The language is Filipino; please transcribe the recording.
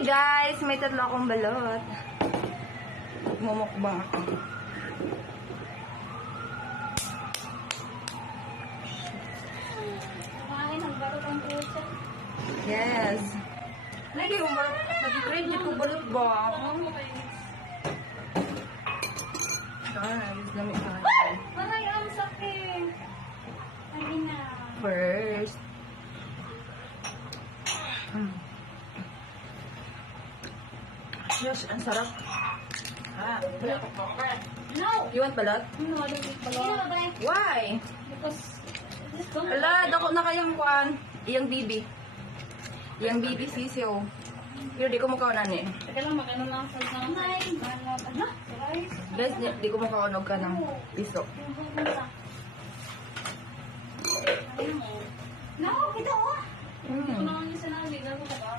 Hi guys! May tatlo akong balot. Mumukbang ako. Kumain ang balot ang puso. Yes. Lagi yung balot. Nag-crave dito balot ba? Guys, dami tayo. Maray, ang sakit. Ay na. First. Yes, ang sarap. No! You want balot? No, I don't eat balot. Why? Because this don't. Ala, dako na kayang kuan. Iyang bibi. Iyang bibi sisiyo. Pero di ko mukha ni. Teka lang, mag-ano lang sa isang. Ano? Rice? Guys, di ko mukha ka ng piso. No, kita oh. Mm. Ito naman yung sinabi. Gano'n ka ba?